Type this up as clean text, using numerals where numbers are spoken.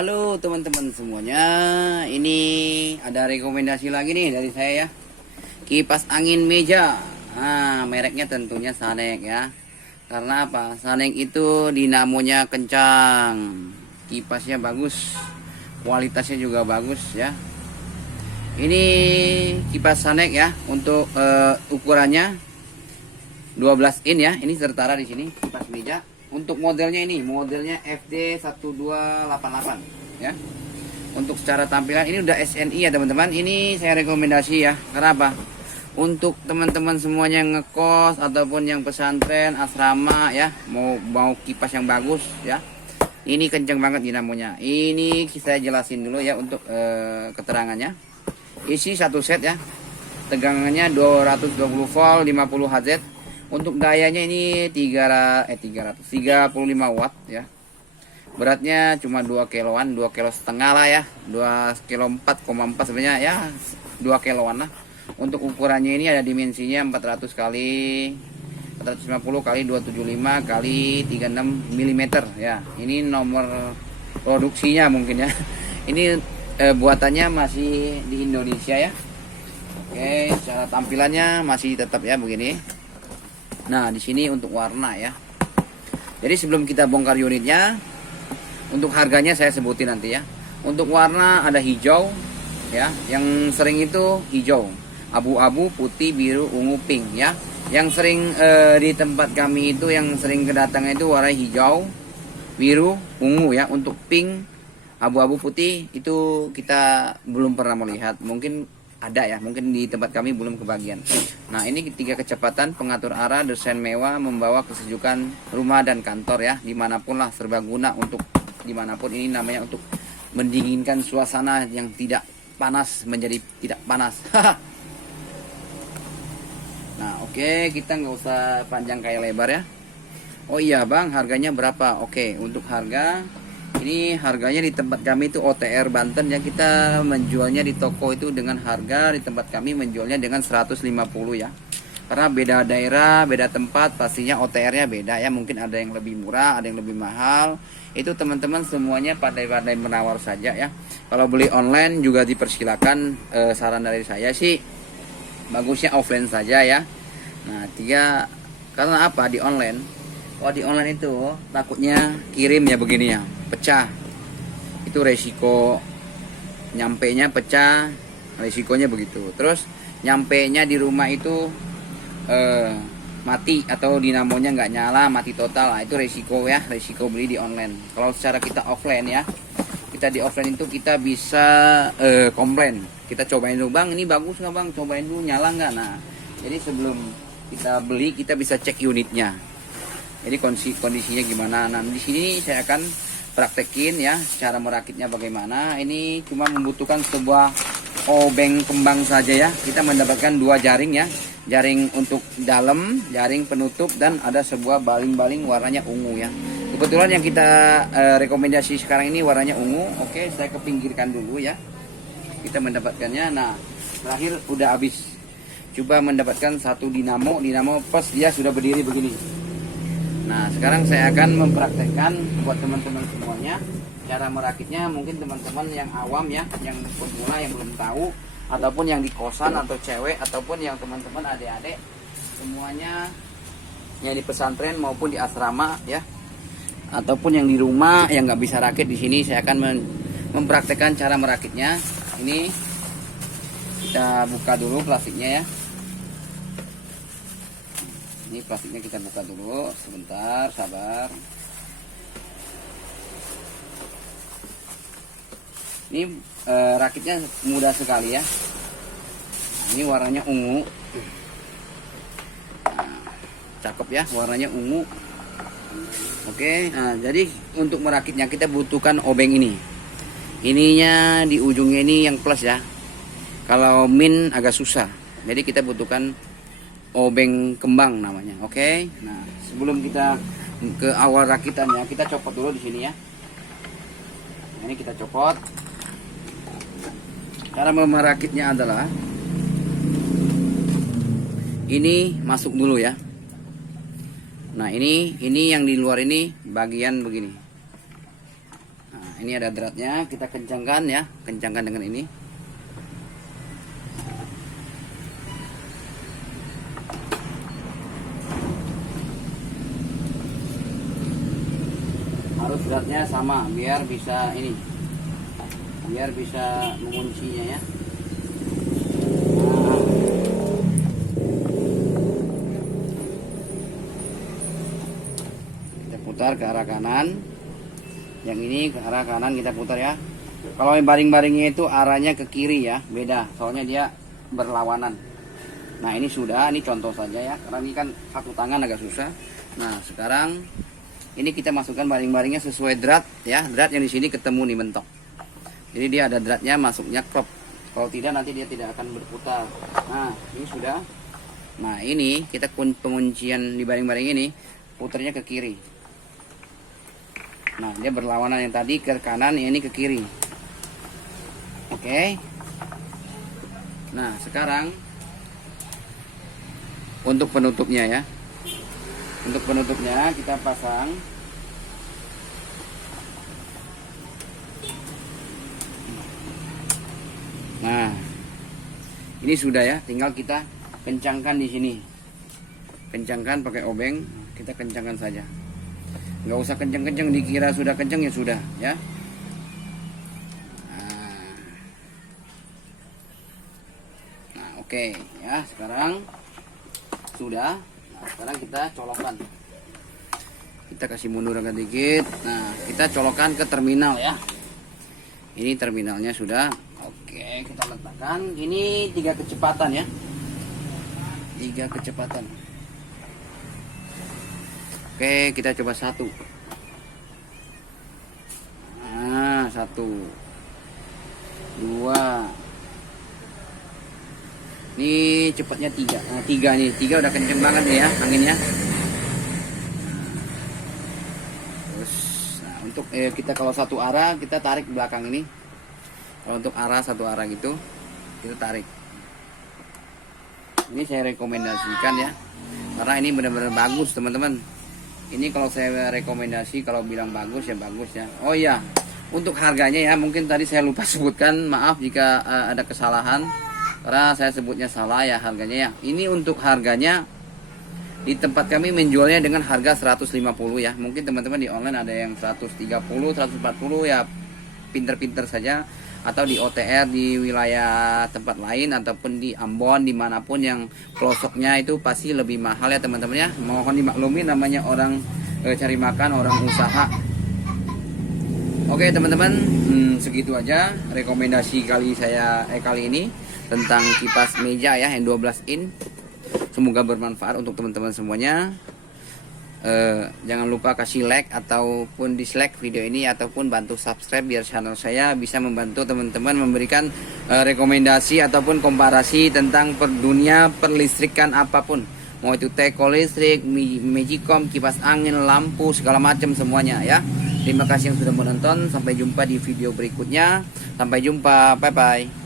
Halo teman-teman semuanya, ini ada rekomendasi lagi nih dari saya ya. Kipas angin meja. Nah, mereknya tentunya Sanek ya. Karena apa? Sanek itu dinamonya kencang, kipasnya bagus, kualitasnya juga bagus ya. Ini kipas Sanek ya, untuk ukurannya 12 in ya. Ini tertara di sini kipas meja. Untuk modelnya ini, modelnya FD1288 ya. Untuk secara tampilan ini udah SNI ya teman-teman. Ini saya rekomendasi ya. Kenapa? Untuk teman-teman semuanya yang ngekos ataupun yang pesantren, asrama ya, mau kipas yang bagus ya. Ini kenceng banget dinamonya. Ini saya jelasin dulu ya untuk keterangannya. Isi satu set ya. Tegangannya 220 volt 50 Hz. Untuk dayanya ini 335 watt ya. Beratnya cuma 2 kiloan, 2 kilo setengah lah ya. 2 kilo 4,4 sebenarnya ya, 2 kiloan lah. Untuk ukurannya ini ada dimensinya 400 kali 450 kali 275 kali 36 mm ya. Ini nomor produksinya mungkin ya. Ini buatannya masih di Indonesia ya. Oke, cara tampilannya masih tetap ya begini. Nah, di sini untuk warna ya. Jadi sebelum kita bongkar unitnya, untuk harganya saya sebutin nanti ya. Untuk warna ada hijau ya, yang sering itu hijau, abu-abu, putih, biru, ungu, pink ya. Yang sering di tempat kami itu yang sering kedatangan itu warna hijau, biru, ungu ya. Untuk pink, abu-abu, putih itu kita belum pernah melihat. Mungkin ada ya, mungkin di tempat kami belum kebagian. Nah, ini ketiga kecepatan, pengatur arah, desain mewah, membawa kesejukan rumah dan kantor ya, dimanapun lah, serbaguna untuk dimanapun. Ini namanya untuk mendinginkan suasana yang tidak panas menjadi tidak panas. Nah, oke, kita nggak usah panjang kayak lebar ya. Oh iya bang, harganya berapa? Oke, untuk harga ini, harganya di tempat kami itu OTR Banten ya. Kita menjualnya di toko itu dengan harga, di tempat kami menjualnya dengan 150 ya. Karena beda daerah, beda tempat, pastinya OTR-nya beda ya. Mungkin ada yang lebih murah, ada yang lebih mahal. Itu teman-teman semuanya pandai-pandai menawar saja ya. Kalau beli online juga dipersilakan. Saran dari saya sih bagusnya offline saja ya. Nah, karena apa di online? Oh, di online itu takutnya kirim ya begini ya, pecah. Itu resiko nyampenya pecah, resikonya begitu. Terus nyampenya di rumah itu mati atau dinamonya nggak nyala, mati total. Nah, itu resiko ya, resiko beli di online. Kalau secara kita offline ya, kita di offline itu kita bisa komplain. Kita cobain dulu, bang ini bagus nggak bang, cobain dulu nyala nggak. Nah, jadi sebelum kita beli kita bisa cek unitnya. Jadi kondisinya gimana. Nah, di sini saya akan praktekin ya cara merakitnya bagaimana. Ini cuma membutuhkan sebuah obeng kembang saja ya. Kita mendapatkan 2 jaring ya. Jaring untuk dalam, jaring penutup, dan ada sebuah baling-baling warnanya ungu ya. Kebetulan yang kita rekomendasi sekarang ini warnanya ungu. Oke, saya kepinggirkan dulu ya. Kita mendapatkannya. Nah, terakhir udah habis. Coba mendapatkan satu dinamo pas dia sudah berdiri begini. Nah, sekarang saya akan mempraktekkan buat teman-teman semuanya cara merakitnya. Mungkin teman-teman yang awam ya, yang pemula yang belum tahu, ataupun yang di kosan atau cewek, ataupun yang teman-teman adik-adik semuanya yang di pesantren maupun di asrama ya, ataupun yang di rumah yang nggak bisa rakit. Di sini saya akan mempraktekkan cara merakitnya. Ini kita buka dulu plastiknya ya. Ini plastiknya kita buka dulu, sebentar, sabar. Ini rakitnya mudah sekali ya. Ini warnanya ungu. Nah, cakep ya, warnanya ungu. Oke, nah jadi untuk merakitnya kita butuhkan obeng ini. Ininya di ujungnya ini yang plus ya. Kalau min agak susah. Jadi kita butuhkan obeng kembang namanya. Oke. Nah, sebelum kita ke awal rakitannya, kita copot dulu di sini ya. Ini kita copot. Cara merakitnya adalah ini masuk dulu ya. Nah, ini yang di luar ini bagian begini. Nah, ini ada dratnya, kita kencangkan ya, kencangkan dengan ini. Harus dratnya sama biar bisa ini, biar bisa menguncinya ya. Kita putar ke arah kanan, yang ini ke arah kanan kita putar ya. Kalau yang baring-baringnya itu arahnya ke kiri ya, beda, soalnya dia berlawanan. Nah ini sudah, ini contoh saja ya, karena ini kan satu tangan agak susah. Nah sekarang ini kita masukkan baring-baringnya sesuai drat ya, drat yang di sini ketemu nih mentok. Jadi dia ada dratnya, masuknya klop. Kalau tidak nanti dia tidak akan berputar. Nah ini sudah. Nah ini kita penguncian di baring-baring ini putarnya ke kiri. Nah dia berlawanan, yang tadi ke kanan, yang ini ke kiri. Oke. Nah sekarang untuk penutupnya ya, untuk penutupnya kita pasang. Nah ini sudah ya, tinggal kita kencangkan di sini, kencangkan pakai obeng, kita kencangkan saja. Nggak usah kenceng-kenceng, dikira sudah kenceng ya sudah ya. Nah oke ya, sekarang sudah. Nah sekarang kita colokkan, kita kasih mundur agak dikit. Nah kita colokkan ke terminal ya, ini terminalnya sudah. Oke kita letakkan, ini 3 kecepatan ya, 3 kecepatan. Oke, kita coba 1. Nah, 1, 2. Ini cepatnya 3. Nah, 3 nih. 3 udah kenceng banget nih ya anginnya. Terus, nah, untuk kita kalau satu arah kita tarik ke belakang ini. Kalau untuk arah satu arah gitu, kita tarik. Ini saya rekomendasikan ya, karena ini benar-benar bagus teman-teman. Ini kalau saya rekomendasi, kalau bilang bagus ya bagus ya. Oh iya, untuk harganya ya, mungkin tadi saya lupa sebutkan, maaf jika ada kesalahan, karena saya sebutnya salah ya harganya ya. Ini untuk harganya di tempat kami menjualnya dengan harga 150 ya. Mungkin teman-teman di online ada yang 130, 140 ya, pinter-pinter saja. Atau di OTR di wilayah tempat lain ataupun di Ambon, dimanapun yang pelosoknya itu pasti lebih mahal ya teman-teman ya. Mohon dimaklumi, namanya orang cari makan, orang usaha. Oke teman-teman, segitu aja rekomendasi kali ini tentang kipas meja ya, yang 12 in. Semoga bermanfaat untuk teman-teman semuanya. Jangan lupa kasih like ataupun dislike video ini, ataupun bantu subscribe biar channel saya bisa membantu teman-teman memberikan rekomendasi ataupun komparasi tentang dunia perlistrikan apapun, mau itu teko listrik, magicom, kipas angin, lampu, segala macam semuanya ya. Terima kasih yang sudah menonton, sampai jumpa di video berikutnya, sampai jumpa, bye bye.